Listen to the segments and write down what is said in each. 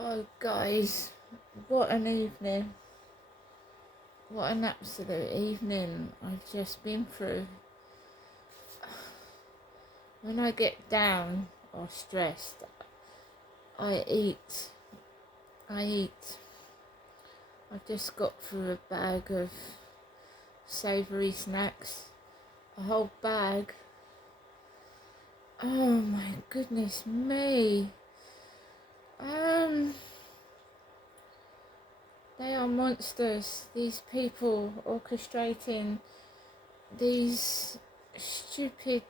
Oh, guys, what an evening. What an absolute evening I've just been through. When I get down or stressed, I eat. I eat. I've just got through a bag of savoury snacks. A whole bag. Oh my goodness me. They are monsters. These people orchestrating these stupid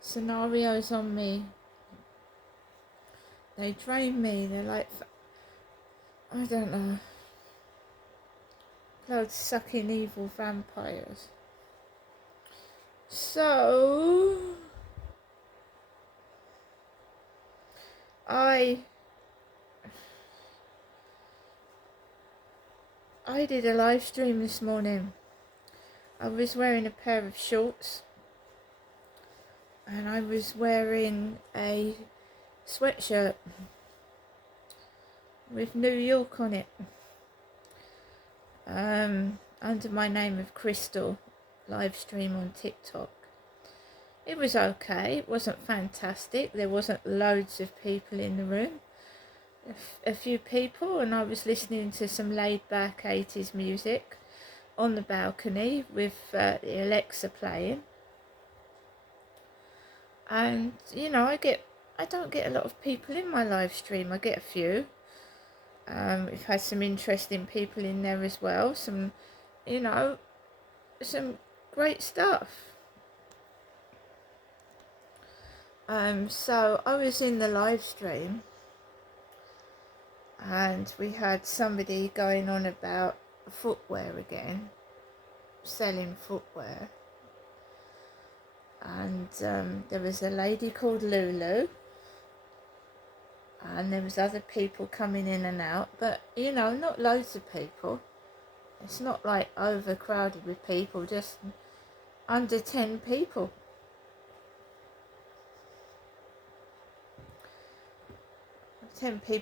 scenarios on me. They drain me. They're like, I don't know, blood sucking evil vampires. So I did a live stream this morning. I was wearing a pair of shorts and I was wearing a sweatshirt with New York on it, under my name of Crystal, live stream on TikTok. It was okay. It wasn't fantastic. There wasn't loads of people in the room. A few people, and I was listening to some laid-back 80s music on the balcony with the Alexa playing. And you know, I don't get a lot of people in my live stream. I get a few. We've had some interesting people in there as well. Some great stuff. So I was in the live stream and we had somebody going on about footwear again, selling footwear. And there was a lady called Lulu, and there was other people coming in and out, but not loads of people. It's not like overcrowded with people, just under 10 people.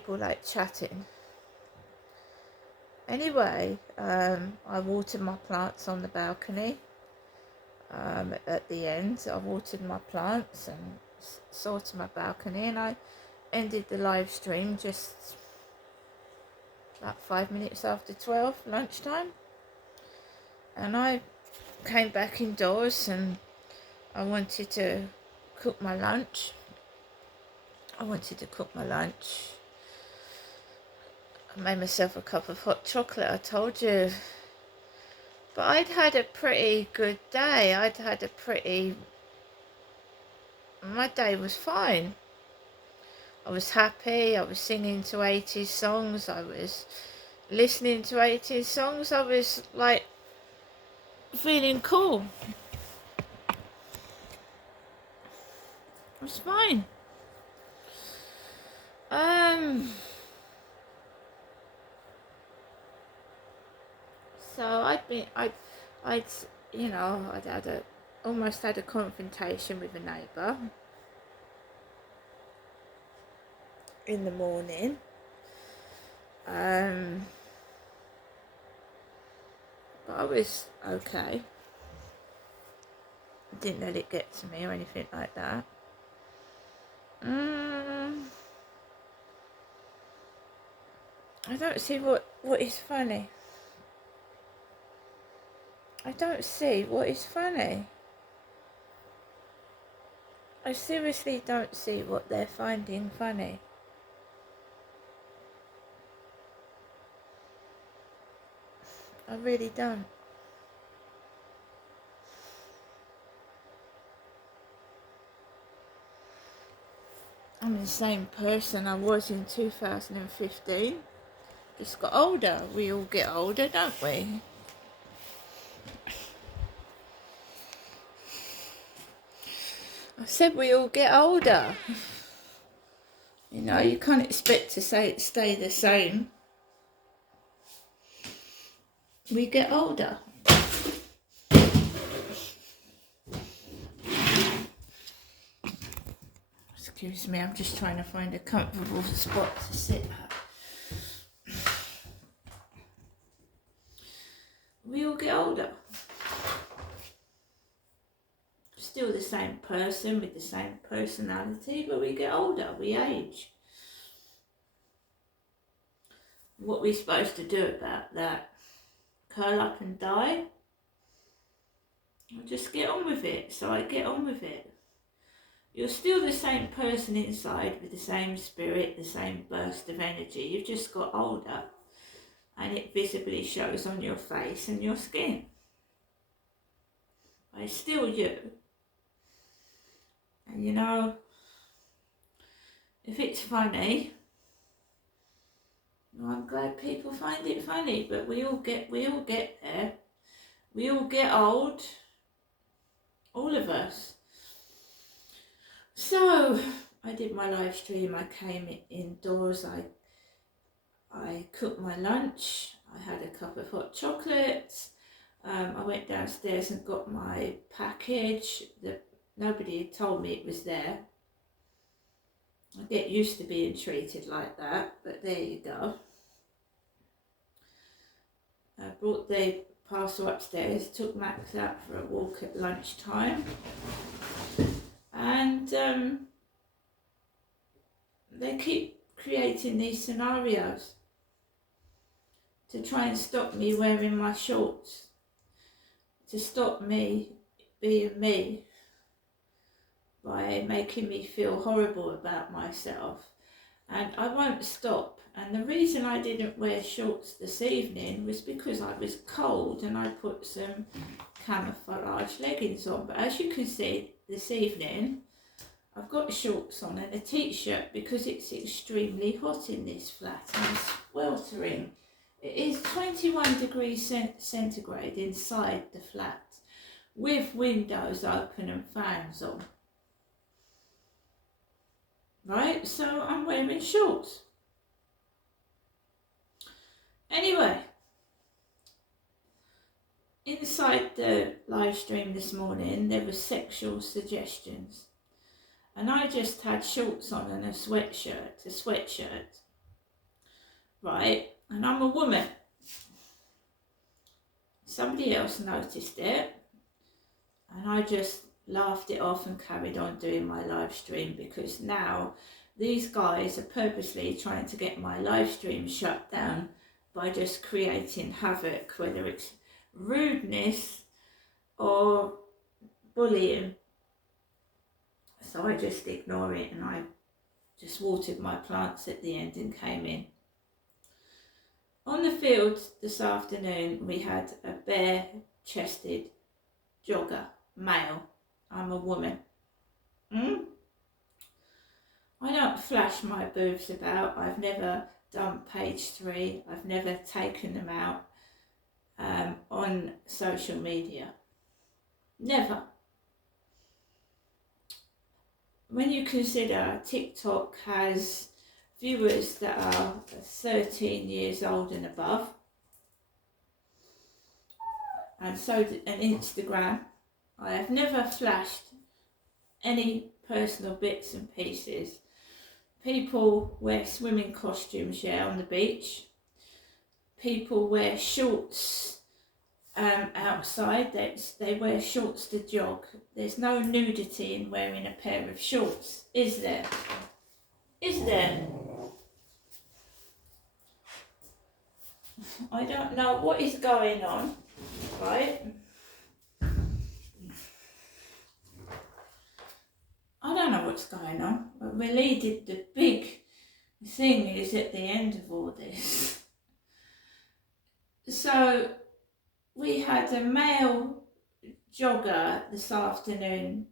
Like chatting. Anyway, I watered my plants on the balcony. At the end, I watered my plants and sorted my balcony, and I ended the live stream just about 5 minutes after 12, lunchtime. And I came back indoors and I wanted to cook my lunch. I made myself a cup of hot chocolate, I told you. But I'd had a pretty good day. My day was fine. I was happy. I was singing to 80s songs. I was listening to 80s songs. I was like feeling cool. It was fine. So I'd almost had a confrontation with a neighbour in the morning. But I was okay. I didn't let it get to me or anything like that. I don't see what is funny. I don't see what is funny. I seriously don't see what they're finding funny. I really don't. I'm the same person I was in 2015. Just got older. We all get older, don't we? I said we all get older. You can't expect to stay the same. We get older. Excuse me, I'm just trying to find a comfortable spot to sit at. person with the same personality, but we get older, we age. What are we supposed to do about that? Curl up and die? Or just get on with it. So I get on with it. You're still the same person inside with the same spirit, the same burst of energy. You've just got older, and it visibly shows on your face and your skin. But it's still you. And you know, if it's funny, well, I'm glad people find it funny, but we all get there. We all get old. All of us. So I did my live stream. I came indoors. I cooked my lunch. I had a cup of hot chocolate. I went downstairs and got my package. Nobody had told me it was there. I get used to being treated like that, but there you go. I brought the parcel upstairs, took Max out for a walk at lunchtime, and they keep creating these scenarios to try and stop me wearing my shorts, to stop me being me, by making me feel horrible about myself. And I won't stop. And the reason I didn't wear shorts this evening was because I was cold and I put some camouflage leggings on. But as you can see this evening, I've got shorts on and a t-shirt because it's extremely hot in this flat and it's sweltering. It is 21 degrees centigrade inside the flat with windows open and fans on. Right, so I'm wearing shorts. Anyway, inside the live stream this morning, there were sexual suggestions. And I just had shorts on and a sweatshirt. Right, and I'm a woman. Somebody else noticed it, and I just laughed it off and carried on doing my live stream, because now these guys are purposely trying to get my live stream shut down by just creating havoc, whether it's rudeness or bullying. So I just ignore it, and I just watered my plants at the end and came in. On the field this afternoon we had a bare-chested jogger, male. I'm a woman. I don't flash my boobs about. I've never done page 3. I've never taken them out on social media. Never. When you consider TikTok has viewers that are 13 years old and above, and so an Instagram, I have never flashed any personal bits and pieces. People wear swimming costumes, on the beach. People wear shorts outside. They wear shorts to jog. There's no nudity in wearing a pair of shorts, is there? Is there? I don't know what is going on, right? I don't know what's going on, but really the big thing is at the end of all this. So we had a male jogger this afternoon,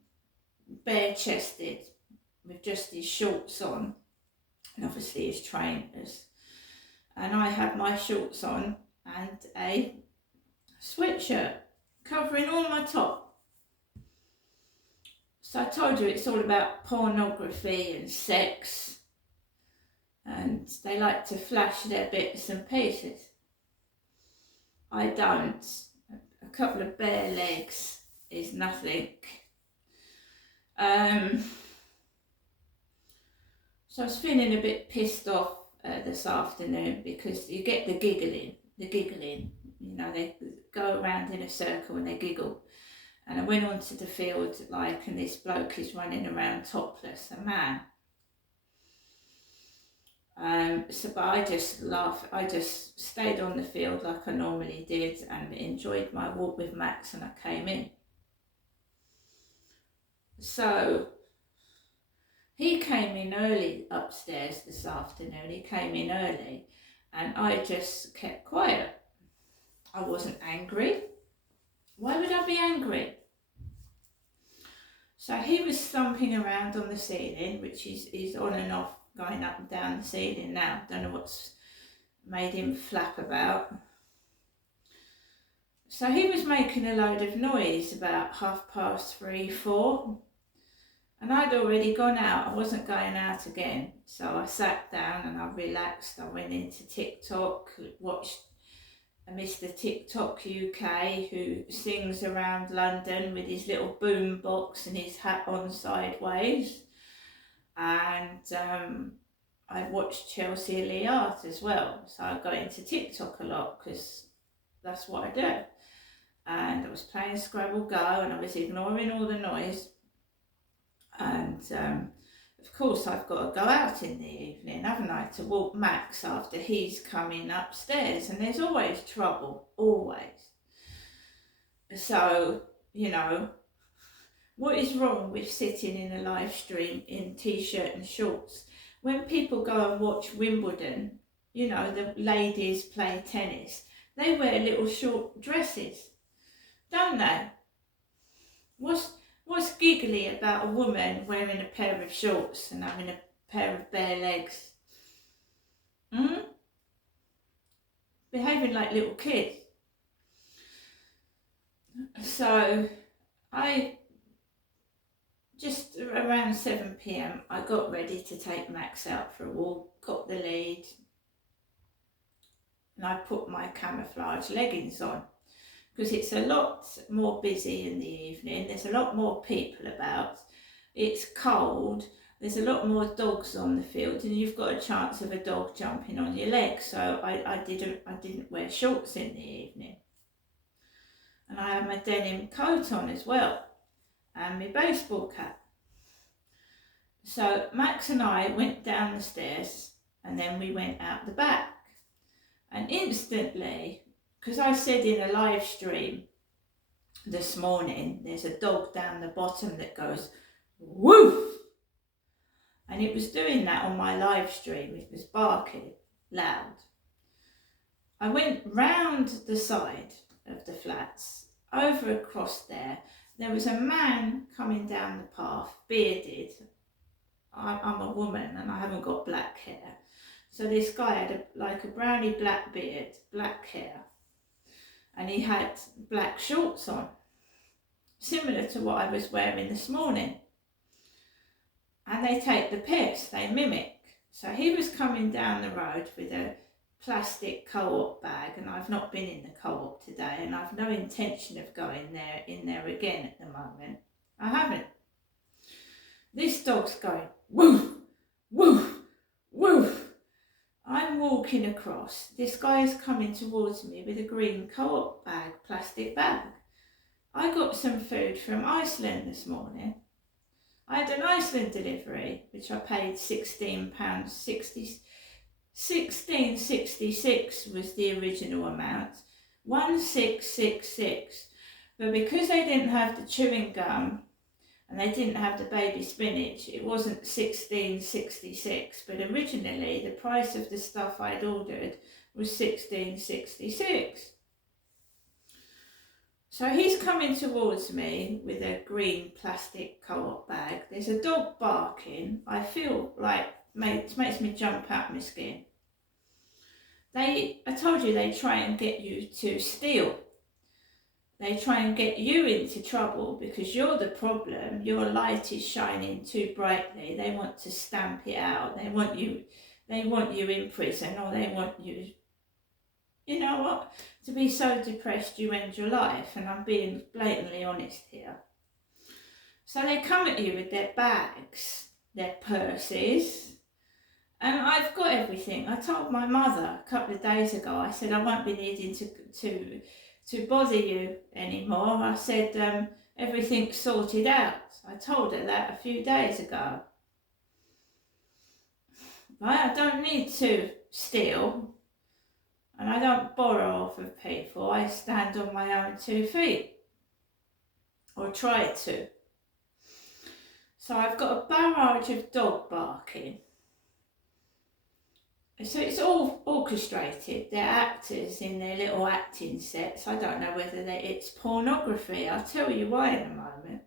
bare-chested, with just his shorts on, and obviously his trainers. And I had my shorts on and a sweatshirt covering all my top. So I told you it's all about pornography and sex, and they like to flash their bits and pieces. I don't. A couple of bare legs is nothing. So I was feeling a bit pissed off this afternoon, because you get the giggling, you know, they go around in a circle and they giggle. And I went onto the field and this bloke is running around topless, a man. But I just laughed. I just stayed on the field like I normally did and enjoyed my walk with Max, and I came in. So he came in early upstairs this afternoon. He came in early and I just kept quiet. I wasn't angry. Why would I be angry? So he was thumping around on the ceiling, which is on and off, going up and down the ceiling now. Don't know what's made him flap about. So he was making a load of noise about 3:30, 4. And I'd already gone out. I wasn't going out again. So I sat down and I relaxed. I went into TikTok, watched Mr. TikTok UK, who sings around London with his little boom box and his hat on sideways. And I watched Chelsea Liart as well. So I got into TikTok a lot because that's what I do. And I was playing Scrabble Go and I was ignoring all the noise. And of course I've got to go out in the evening, haven't I, to walk Max after he's coming upstairs, and there's always trouble, always. So, you know, what is wrong with sitting in a live stream in t-shirt and shorts? When people go and watch Wimbledon, you know, the ladies play tennis, they wear little short dresses, don't they? What's giggly about a woman wearing a pair of shorts and having a pair of bare legs? Behaving like little kids. So I just around 7 p.m. I got ready to take Max out for a walk, got the lead, and I put my camouflage leggings on. Because it's a lot more busy in the evening, there's a lot more people about, it's cold, there's a lot more dogs on the field, and you've got a chance of a dog jumping on your leg. So I didn't wear shorts in the evening. And I had my denim coat on as well, and my baseball cap. So Max and I went down the stairs, and then we went out the back. And instantly, because I said in a live stream this morning, there's a dog down the bottom that goes woof, and it was doing that on my live stream. It was barking loud. I went round the side of the flats, over across there. There was a man coming down the path, bearded. I'm a woman and I haven't got black hair. So this guy had a browny black beard, black hair. And he had black shorts on, similar to what I was wearing this morning. And they take the piss, they mimic. So he was coming down the road with a plastic co-op bag, and I've not been in the co-op today, and I've no intention of going in there again at the moment. I haven't. This dog's going woof, woof, woof. I'm walking across. This guy is coming towards me with a green co-op bag, plastic bag. I got some food from Iceland this morning. I had an Iceland delivery, which I paid £16.60. £16.66 was the original amount. 1666. But because they didn't have the chewing gum and they didn't have the baby spinach, it wasn't £16.66, but originally the price of the stuff I'd ordered was £16.66. So he's coming towards me with a green plastic co-op bag. There's a dog barking. I feel like it makes me jump out my skin. I told you they try and get you to steal. They try and get you into trouble because you're the problem. Your light is shining too brightly. They want to stamp it out. They want you in prison, or they want you, you know what, to be so depressed you end your life. And I'm being blatantly honest here. So they come at you with their bags, their purses, and I've got everything. I told my mother a couple of days ago, I said I won't be needing to bother you anymore. I said everything's sorted out. I told her that a few days ago. Right? I don't need to steal, and I don't borrow off of people. I stand on my own 2 feet, or try to. So I've got a barrage of dog barking. So it's all orchestrated. They're actors in their little acting sets. I don't know whether it's pornography. I'll tell you why in a moment.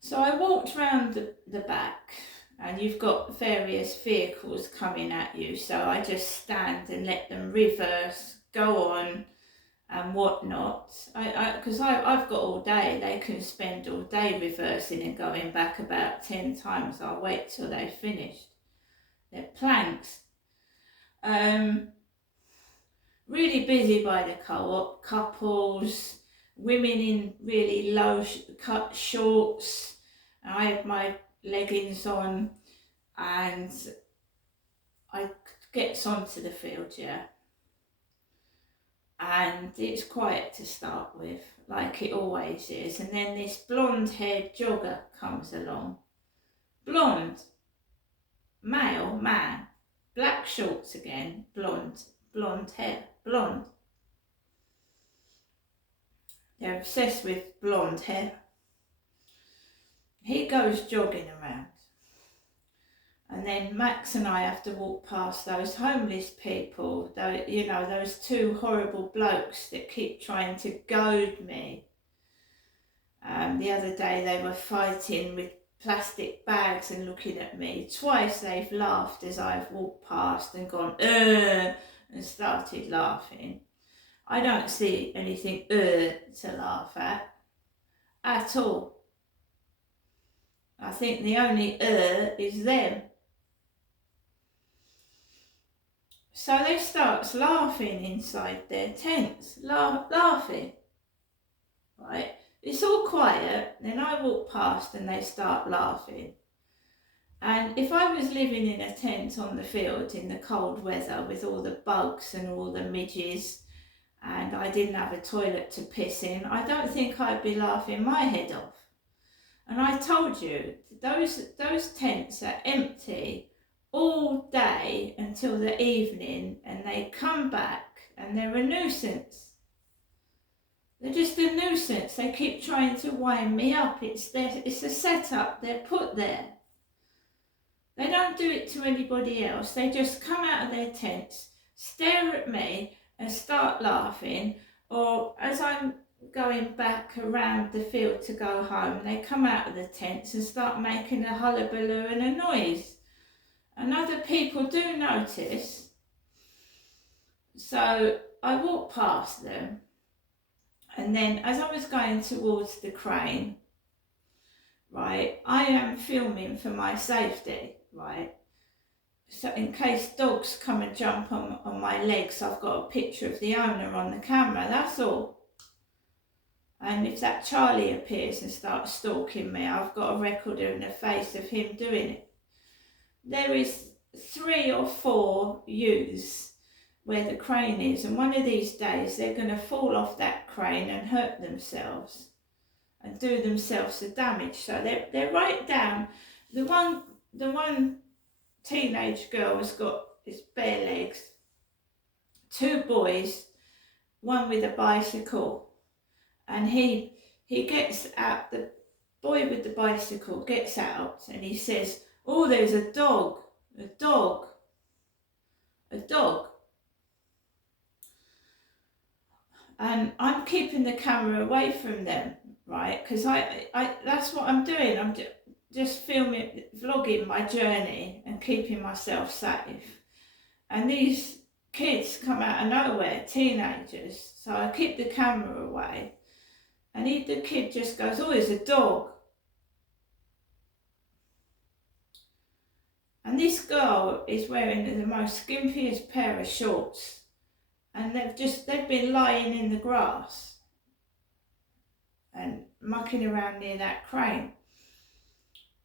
So I walked round the back, and you've got various vehicles coming at you. So I just stand and let them reverse, go on, and whatnot. Because I've got all day. They can spend all day reversing and going back about 10 times. I'll wait till they've finished. They're planks. Really busy by the co-op. Couples, women in really low cut shorts. I had my leggings on, and I gets onto the field, yeah. And it's quiet to start with, like it always is. And then this blonde-haired jogger comes along. Blonde. Male, man, black shorts again, blonde hair, blonde. They're obsessed with blonde hair. He goes jogging around, and then Max and I have to walk past those homeless people, those 2 horrible blokes that keep trying to goad me. The other day they were fighting with plastic bags and looking at me. Twice they've laughed as I've walked past and gone, and started laughing. I don't see anything, to laugh at all. I think the only, is them. So they start laughing inside their tents, laughing, right? It's all quiet, then I walk past and they start laughing. And if I was living in a tent on the field in the cold weather with all the bugs and all the midges, and I didn't have a toilet to piss in, I don't think I'd be laughing my head off. And I told you, those tents are empty all day until the evening, and they come back and they're a nuisance. They're just a nuisance. They keep trying to wind me up. It's a setup they're put there. They don't do it to anybody else. They just come out of their tents, stare at me and start laughing. Or as I'm going back around the field to go home, they come out of the tents and start making a hullabaloo and a noise. And other people do notice. So I walk past them. And then as I was going towards the crane, right, I am filming for my safety, right? So in case dogs come and jump on my legs, I've got a picture of the owner on the camera, that's all. And if that Charlie appears and starts stalking me, I've got a record in the face of him doing it. There is 3 or 4 ewes where the crane is, and one of these days they're going to fall off that crane and hurt themselves and do themselves the damage. So they're right down. The one teenage girl has got his bare legs, 2 boys, one with a bicycle, and he gets out. The boy with the bicycle gets out and he says, "Oh, there's a dog. And I'm keeping the camera away from them, right? Because I that's what I'm doing. I'm just vlogging my journey and keeping myself safe. And these kids come out of nowhere, teenagers. So I keep the camera away. And the kid just goes, "Oh, there's a dog." And this girl is wearing the most skimpiest pair of shorts. And they've been lying in the grass and mucking around near that crane.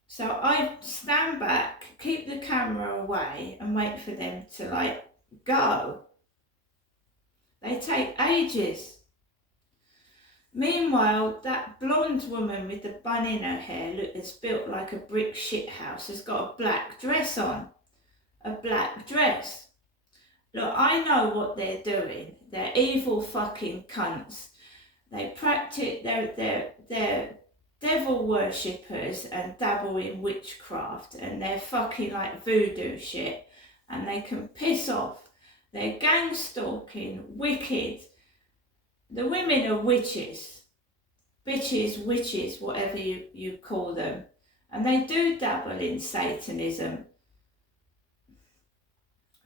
So I stand back, keep the camera away and wait for them to go. They take ages. Meanwhile, that blonde woman with the bun in her hair, look, that's built like a brick shithouse, has got a black dress on. A black dress. Look, I know what they're doing. They're evil fucking cunts. They practice, they're devil worshippers and dabble in witchcraft, and they're fucking like voodoo shit, and they can piss off. They're gang stalking, wicked. The women are witches, bitches, witches, whatever you call them, and they do dabble in Satanism.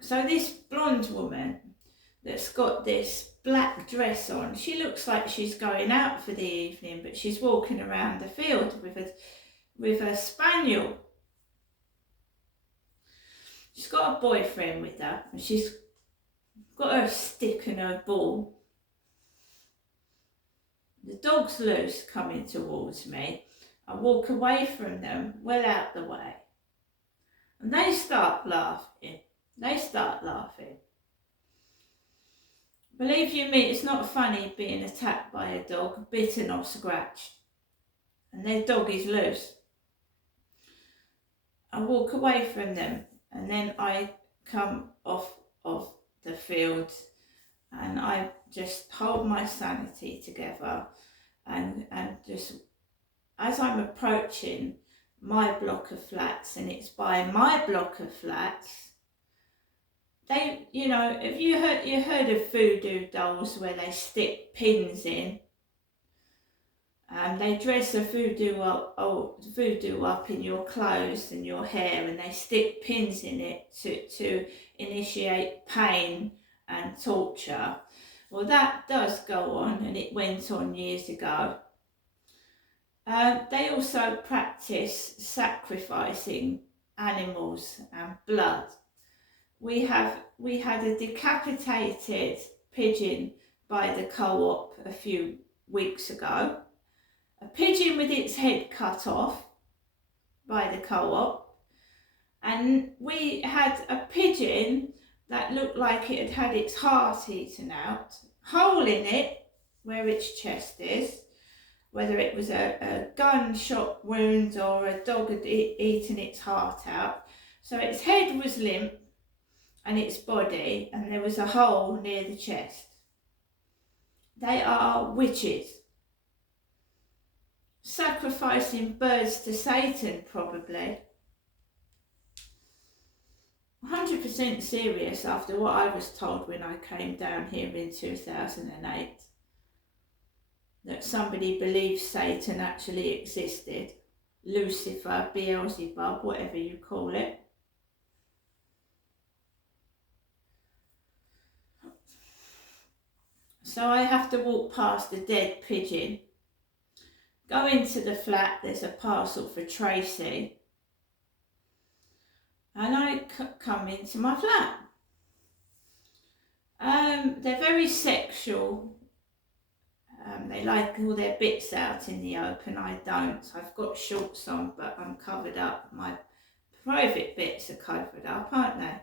So this blonde woman that's got this black dress on, she looks like she's going out for the evening, but she's walking around the field with a spaniel. She's got a boyfriend with her, and she's got her stick and her ball. The dog's loose coming towards me. I walk away from them, well out the way, and they start laughing. Believe you me, it's not funny being attacked by a dog, bitten or scratched, and their dog is loose. I walk away from them, and then I come off of the field, and I just hold my sanity together, and just as I'm approaching my block of flats, and it's by my block of flats, they, you know, have you heard of voodoo dolls where they stick pins in? And they dress a voodoo up in your clothes and your hair, and they stick pins in it to initiate pain and torture. Well, that does go on, and it went on years ago. They also practice sacrificing animals and blood. We had a decapitated pigeon by the co-op a few weeks ago. A pigeon with its head cut off by the co-op. And we had a pigeon that looked like it had had its heart eaten out, hole in it where its chest is, whether it was a gunshot wound or a dog had eaten its heart out. So its head was limp and its body, and there was a hole near the chest. They are witches. Sacrificing birds to Satan, probably. 100% serious after what I was told when I came down here in 2008. That somebody believed Satan actually existed. Lucifer, Beelzebub, whatever you call it. So I have to walk past a dead pigeon. Go into the flat, there's a parcel for Tracy. And I come into my flat. They're very sexual. They like all their bits out in the open. I don't. I've got shorts on, but I'm covered up. My private bits are covered up, aren't they?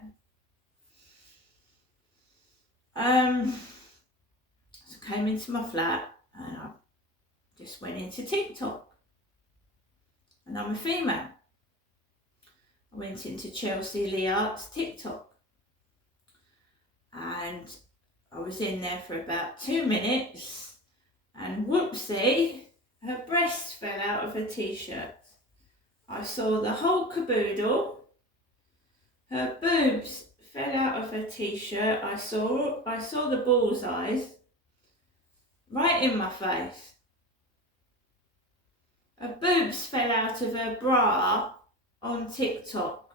So I came into my flat and I just went into TikTok. And I'm a female. I went into Chelsea Lear's TikTok. And I was in there for about 2 minutes, and whoopsie, her breasts fell out of her t-shirt. I saw the whole caboodle. Her boobs fell out of her t-shirt. I saw the bullseyes right in my face. Her boobs fell out of her bra on TikTok.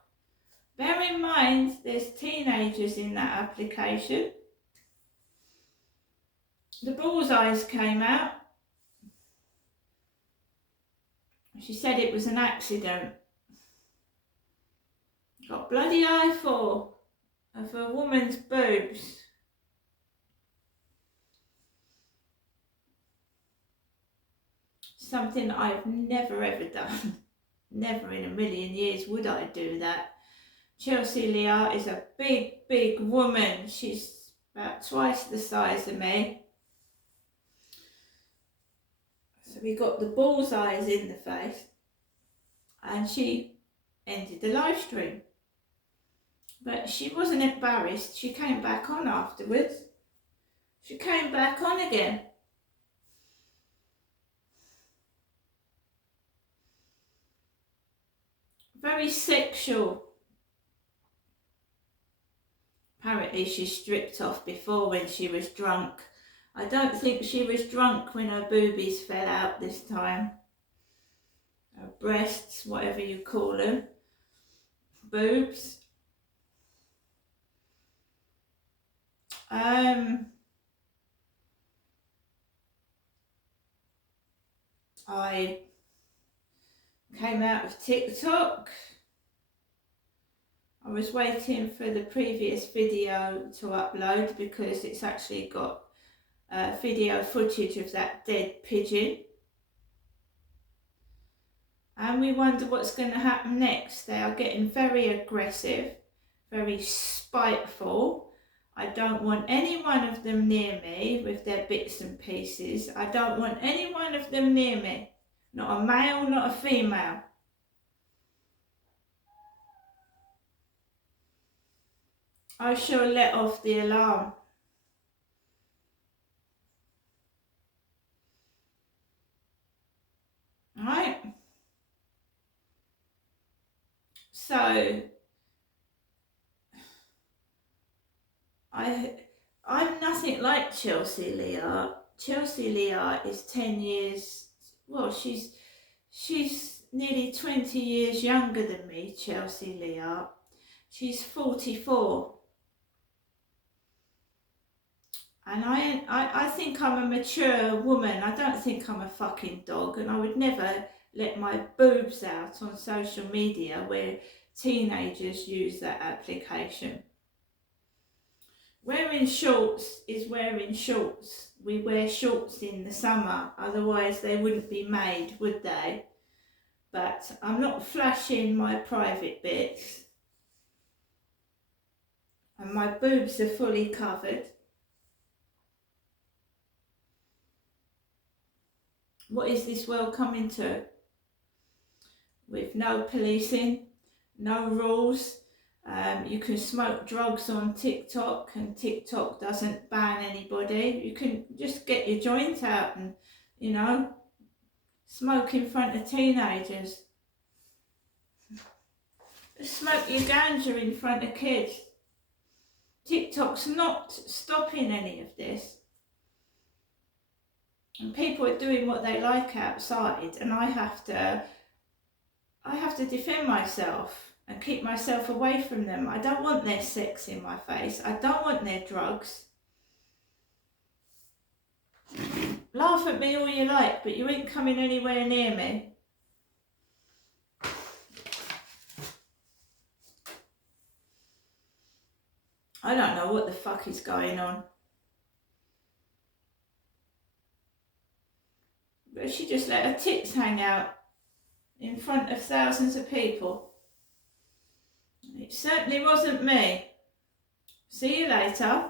Bear in mind, there's teenagers in that application. The bullseyes came out. She said it was an accident. Got bloody eyeful of a woman's boobs. Something I've never ever done. Never in a million years would I do that. Chelsea Lear is a big, big woman. She's about twice the size of me. So we got the bullseyes in the face, and she ended the live stream. But she wasn't embarrassed. She came back on afterwards. She came back on again. Very sexual. Apparently she stripped off before when she was drunk. I don't think she was drunk when her boobies fell out this time. Her breasts, whatever you call them. Boobs. I came out of TikTok. I was waiting for the previous video to upload because it's actually got video footage of that dead pigeon. And we wonder what's going to happen next. They are getting very aggressive, very spiteful. I don't want any one of them near me with their bits and pieces. I don't want any one of them near me. Not a male, not a female. I shall let off the alarm. Right? So, I'm nothing like Chelsea Leah. Chelsea Leah is 10 years, well, she's nearly 20 years younger than me, Chelsea Leah. She's 44. And I think I'm a mature woman. I don't think I'm a fucking dog, and I would never let my boobs out on social media where teenagers use that application. Wearing shorts is wearing shorts. We wear shorts in the summer, otherwise they wouldn't be made, would they? But I'm not flashing my private bits. And my boobs are fully covered. What is this world coming to? With no policing, no rules. You can smoke drugs on TikTok and TikTok doesn't ban anybody. You can just get your joint out and, you know, smoke in front of teenagers. Smoke your ganja in front of kids. TikTok's not stopping any of this. And people are doing what they like outside, and I have to defend myself and keep myself away from them. I don't want their sex in my face. I don't want their drugs. Laugh at me all you like, but you ain't coming anywhere near me. I don't know what the fuck is going on. But she just let her tits hang out in front of thousands of people. It certainly wasn't me. See you later.